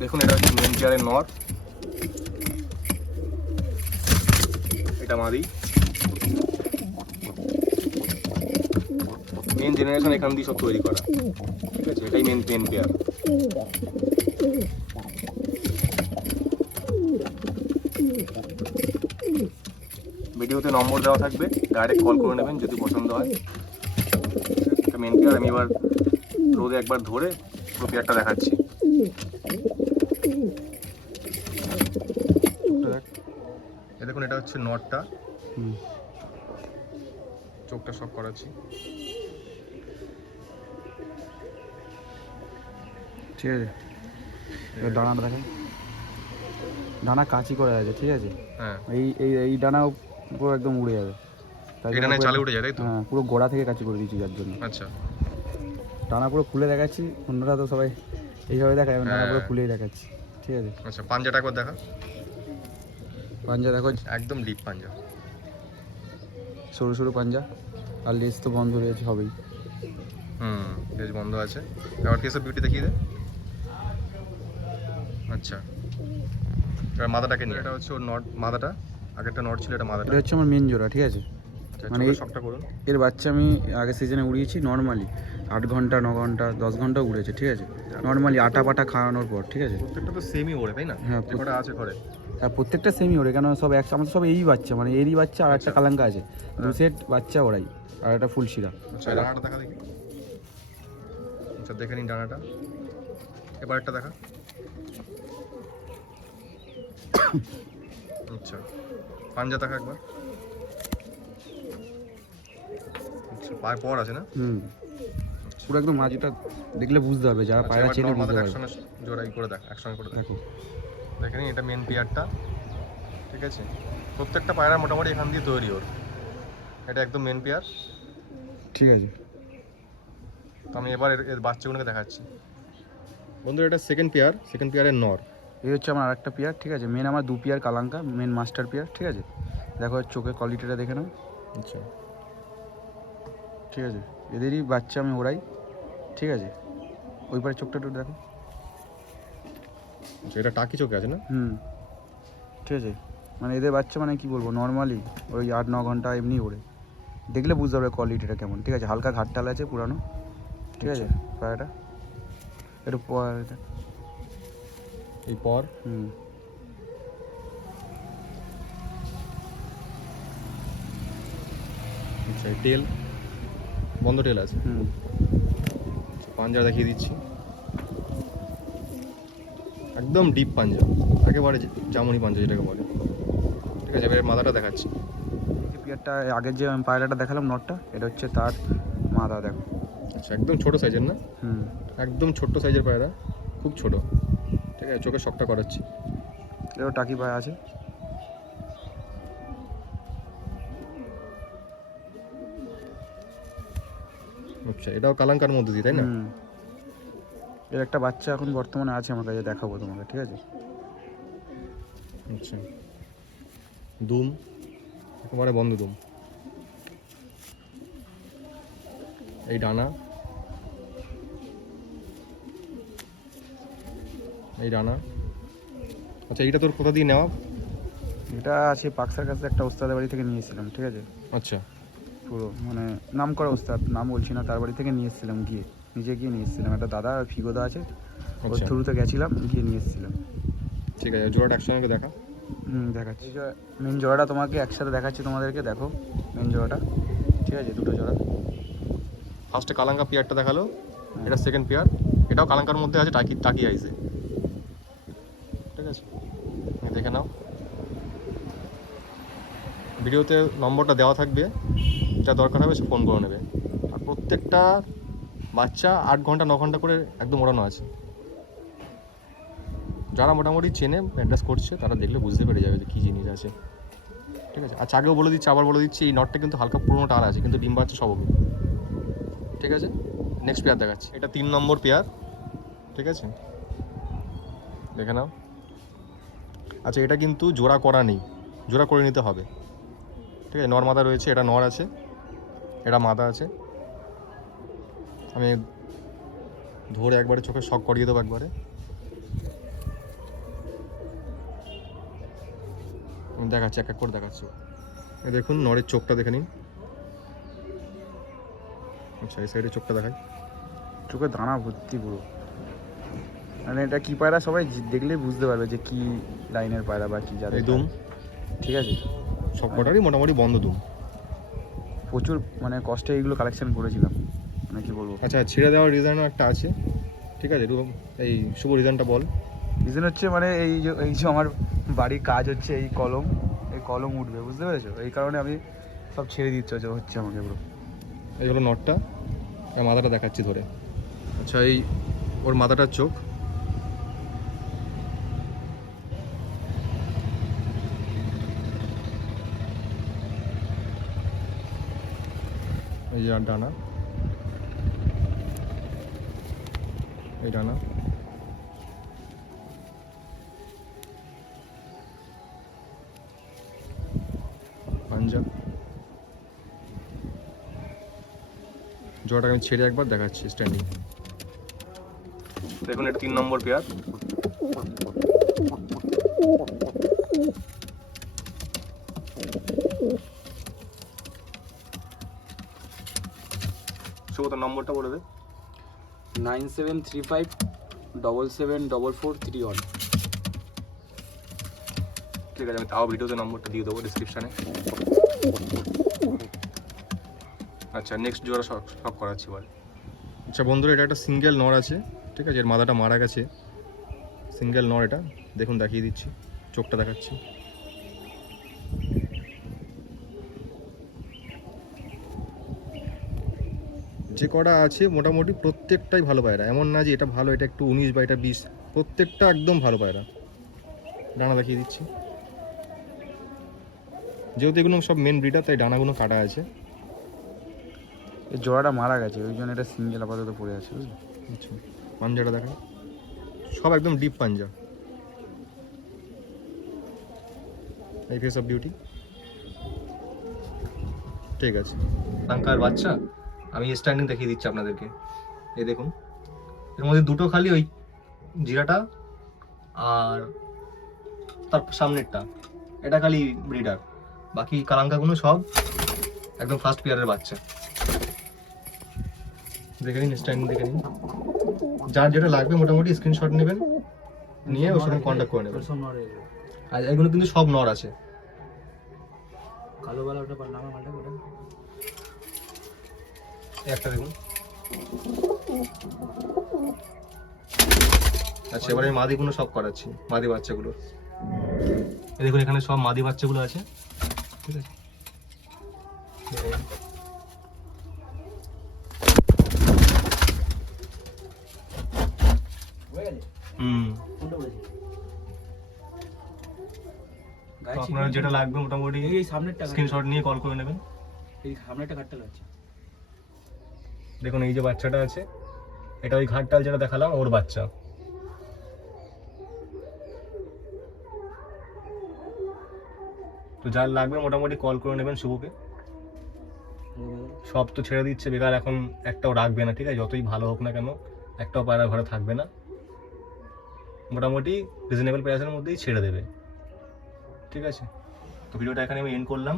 দেখুন, এটা হচ্ছে মেন চেয়ারের নর। এটা মাদি। মেন জেনারেশন এখান দিয়ে সব তৈরি করা। ঠিক আছে? এটাই মেন মেন পেয়ার ভিডিওতে নম্বর দেওয়া থাকবে। ডাইরেক্ট কল করে নেবেন, যদি পছন্দ হয়। মেন পেয়ার আমি এবার রোদে একবার ধরে পুরো পেয়ারটা দেখাচ্ছি। এ দেখুন এটা হচ্ছে নটটা। চোখটা সব করাচ্ছি। ঠিক আছে। ডানাটা দেখেন। ডানা কাঁচি করে আছে ঠিক আছে? হ্যাঁ। এই এই এই ডানাও পুরো একদম উড়ে যাবে। পুরো- চালে যায় তাই তো? হ্যাঁ পুরো গোড়া থেকে কাঁচি করে দিয়েছি যার জন্য। আচ্ছা। ডানা পুরো খুলে দেখাচ্ছি অন্যরা তো সবাই এইভাবে দেখায় আমি ডানা পুরো হ্যাঁ। খুলেই দেখাচ্ছি ঠিক আছে? আচ্ছা পাঞ্জাটা একবার দেখা। পাঞ্জা দেখো একদম লিপ পাঞ্জা। সরু সরু পাঞ্জা। আর লেজ তো বন্ধ রয়েছে হবেই। হুম লেস বন্ধ আছে। এবার কেসব বিউটি দেখিয়ে দে। আচ্ছা। এবার মাথাটাকে নিয়ে। এটা হচ্ছে ওর নট মাথাটা। আগেরটা নট ছিল এটা মাথাটা। এটা হচ্ছে আমার মেন জোড়া ঠিক আছে? মানে শখটা করুন। এর বাচ্চা আমি আগের সিজনে উড়িয়েছি নর্মালি আট ঘণ্টা ন ঘণ্টা দশ ঘণ্টা উড়েছে ঠিক আছে? নর্মালি আটা পাটা খাওয়ানোর পর ঠিক আছে? প্রত্যেকটা তো সেমই ওড়ে তাই না? হ্যাঁ, আছে ঘরে। আর প্রত্যেকটা সেমই ওড়ে কেন সব এক আমাদের সব এই বাচ্চা মানে এরই বাচ্চা আর একটা কালাঙ্কা আছে। দু সেট বাচ্চা ওরাই আর একটা ফুল শিরা। আচ্ছা ডানাটা দেখা দেখি। আচ্ছা দেখে নিন ডানাটা। এবার একটা দেখা। আচ্ছা পাঞ্জা দেখা একবার। আচ্ছা পায়ে পর আছে না? হুম। পুরো একদম মাঝিটা দেখলে বুঝতে হবে যারা আচ্ছা, পায়রা চেনে বুঝতে পারবে। একসঙ্গে জোড়াই করে দেখ একসঙ্গে করে দেখ। দেখো। দেখে নিন এটা মেন পেয়ারটা ঠিক আছে? প্রত্যেকটা পায়রা মোটামুটি এখান দিয়ে তৈরি ওর। এটা একদম মেন পেয়ার ঠিক আছে। তো আমি এবার এর- এর বাচ্চাগুলোকে দেখাচ্ছি। বন্ধু এটা সেকেন্ড পেয়ার সেকেন্ড পেয়ারের নর। এই হচ্ছে আমার আরেকটা পেয়ার ঠিক আছে? মেন আমার দু পেয়ার কালাঙ্কা মেন মাস্টার পেয়ার ঠিক আছে? দেখো চোখের কোয়ালিটিটা দেখে নাও। আচ্ছা। ঠিক আছে? এদেরই বাচ্চা আমি ওরাই। ঠিক আছে? ওই পারে চোখটা একটু দেখো। আচ্ছা এটা টাকি চোখে আছে না? হুম। ঠিক আছে? মানে এদের বাচ্চা মানে কি বলব? নর্মালি ওই আট ন ঘণ্টা এমনি ওড়ে। দেখলে বুঝতে পারবে কোয়ালিটিটা কেমন। ঠিক আছে? হালকা ঘাটটাল আছে পুরানো। ঠিক আছে? পায়রাটা? একটু পর- এই পর? হুম। আচ্ছা টেল বন্ধ টেল আছে। হুম। পাঞ্জা দেখিয়ে দিচ্ছি। একদম ডিপ পাঞ্জা একেবারে জামুনি পাঞ্জা যেটাকে বলে। ঠিক আছে এবার মাথাটা দেখাচ্ছি। পেয়ারটা আগের যে আমি পায়রাটা দেখালাম নটটা এটা হচ্ছে তার মাথা দেখো। আচ্ছা একদম ছোট সাইজের না? হুম। একদম ছোট্ট সাইজের পায়রা খুব ছোট। ঠিক আছে চোখে শখটা করাচ্ছি। এটাও টাকি পায় আছে। আচ্ছা এটাও কালাঙ্কার মধ্যে দিয়ে তাই না? এর একটা বাচ্চা এখন বর্তমানে আছে আমার কাছে দেখাবো তোমাকে ঠিক আছে? আচ্ছা। দুম? একেবারে বন্ধ দুম। এই ডানা। এই ডানা। আচ্ছা এইটা তোর কোথা দিয়ে নেওয়া? এটা আছে পাকসার কাছে একটা ওস্তাদের বাড়ি থেকে নিয়েছিলাম ঠিক আছে? আচ্ছা। পুরো মানে নাম করা ওস্তাদ নাম বলছি না তার বাড়ি থেকে নিয়ে এসেছিলাম গিয়ে। নিজে গিয়ে নিয়ে এসেছিলাম একটা দাদা ফিগোদা আছে ওর আচ্ছা। থ্রুতে গেছিলাম গিয়ে নিয়ে এসেছিলাম। ঠিক আছে জোড়াটা একসঙ্গে দেখা। হুম দেখাচ্ছি। মেন জোড়াটা তোমাকে একসাথে দেখাচ্ছি তোমাদেরকে দেখো মেন জোড়াটা। ঠিক আছে দুটো জোড়া। ফার্স্টে কালাঙ্কা পেয়ারটা দেখাল এটা সেকেন্ড পেয়ার। এটাও কালাঙ্কার মধ্যে আছে টাকি টাকি আইসে। ঠিক আছে দেখে নাও। ভিডিওতে নম্বরটা দেওয়া থাকবে। যা দরকার হবে সে ফোন করে নেবে। আর প্রত্যেকটা বাচ্চা আট ঘণ্টা, ন ঘণ্টা করে একদম ওড়ানো আছে। যারা মোটামুটি চেনে অ্যাড্রেস করছে, তারা দেখলে বুঝতে পেরে যাবে যে কী জিনিস আছে। ঠিক আছে? আচ্ছা আগেও বলে দিচ্ছি, আবার বলে দিচ্ছি, এই নটটা কিন্তু হালকা পুরোনো টার আছে, কিন্তু ডিম বাচ্চা সব ঠিক আছে? নেক্সট পেয়ার দেখাচ্ছি। এটা তিন নম্বর পেয়ার ঠিক আছে? দেখে নাও। আচ্ছা এটা কিন্তু জোড়া করা নেই। জোড়া করে নিতে হবে। ঠিক আছে? নর মাদা রয়েছে, এটা নর আছে। এটা মাদা আছে। আমি ধরে একবারে চোখে শখ করিয়ে দেবো একবারে। আমি দেখাচ্ছি এক এক করে দেখাচ্ছি। দেখুন নরের চোখটা দেখে নিন। আচ্ছা, সাইড সাইডে চোখটা দেখাই। চোখে দানা ভর্তি পুরো। মানে এটা কি পায়রা সবাই দেখলেই বুঝতে পারবে যে কি লাইনের পায়রা বা কি যাদের দুম। ঠিক আছে? সব কটারই মোটামুটি বন্ধ দুম। প্রচুর মানে কষ্টে এইগুলো কালেকশন করেছিলাম। মানে কি বলব? আচ্ছা ছেড়ে দেওয়ার রিজনও একটা আছে। ঠিক আছে একটু এই শুভ রিজনটা বল। রিজন হচ্ছে মানে এই যে এই যে আমার বাড়ির কাজ হচ্ছে এই কলম এই কলম উঠবে বুঝতে পেরেছ? এই কারণে আমি সব ছেড়ে দিচ্ছে হচ্ছে হচ্ছে আমাকে পুরো। এই হলো নটটা আর মাথাটা দেখাচ্ছি ধরে। আচ্ছা এই ওর মাথাটার চোখ। এই যে ডানা। এই ডানা। পাঞ্জা। জোড়াটাকে আমি ছেড়ে একবার দেখাচ্ছি স্ট্যান্ডিং দেখুন এটা তিন নম্বর পেয়ার। শুভ তোর নম্বরটা বলে দে। Nine seven three five double seven double four three one. ঠিক আছে আমি তাও ভিডিওতে নম্বরটা দিয়ে দেবো ডিসক্রিপশানে আচ্ছা নেক্সট জোড়া সব সব করাচ্ছি বল। আচ্ছা বন্ধুরা এটা একটা সিঙ্গেল নর আছে ঠিক আছে? এর মাথাটা মারা গেছে। সিঙ্গেল নর এটা। দেখুন দেখিয়ে দিচ্ছি। চোখটা দেখাচ্ছি। যে কটা আছে মোটামুটি প্রত্যেকটাই ভালো পায়রা। এমন না যে এটা ভালো এটা একটু উনিশ বা এটা বিশ। প্রত্যেকটা একদম ভালো পায়রা। ডানা দেখিয়ে দিচ্ছি। যেহেতু এগুলো সব মেন ব্রিডার তাই ডানাগুলো কাটা আছে। এই জোড়াটা মারা গেছে ওই জন্য এটা সিঙ্গেল আপাতত পড়ে আছে বুঝলি? আচ্ছা পাঞ্জাটা দেখা। সব একদম ডিপ পাঞ্জা। এই ফেস অফ বিউটি ঠিক আছে। লঙ্কার বাচ্চা? আমি স্ট্যান্ডিং দেখিয়ে দিচ্ছি আপনাদেরকে। এই দেখুন, এর মধ্যে দুটো খালি ওই জিরাটা আর তার সামনেরটা। এটা খালি ব্রিডার বাকি কালাঙ্কাগুলো সব একদম ফার্স্ট পেয়ারের বাচ্চা। দেখে নিন স্ট্যান্ডিং দেখে নিন। যার যেটা লাগবে মোটামুটি স্ক্রিনশট নেবেন, নিয়ে ওর সাথে কন্ট্যাক্ট করে নেবেন। আর এগুলো কিন্তু সব নর আছে। কালো ওটা একটা দেখুন। আচ্ছা এবারে আমি মাদিগুলো সব করাচ্ছি মাদি বাচ্চাগুলো। দেখুন এখানে সব মাদি বাচ্চাগুলো আছে। ঠিক আছে? হুম। আপনার যেটা লাগবে মোটামুটি স্ক্রিনশট নিয়ে কল করে নেবেন। এই সামনেরটা কাটতে লাগছে। দেখুন, এই যে বাচ্চাটা আছে, এটা ওই ঘাটটাল যেটা দেখালাম, ওর বাচ্চা। তো যার লাগবে মোটামুটি কল করে নেবেন শুভকে। সব তো ছেড়ে দিচ্ছে, বেকার এখন একটাও রাখবে না, ঠিক আছে? যতই ভালো হোক না কেন, একটাও পায়রা ঘরে থাকবে না। মোটামুটি রিজনেবল প্রাইসের মধ্যেই ছেড়ে দেবে। ঠিক আছে? তো ভিডিওটা এখানে আমি এন্ড করলাম।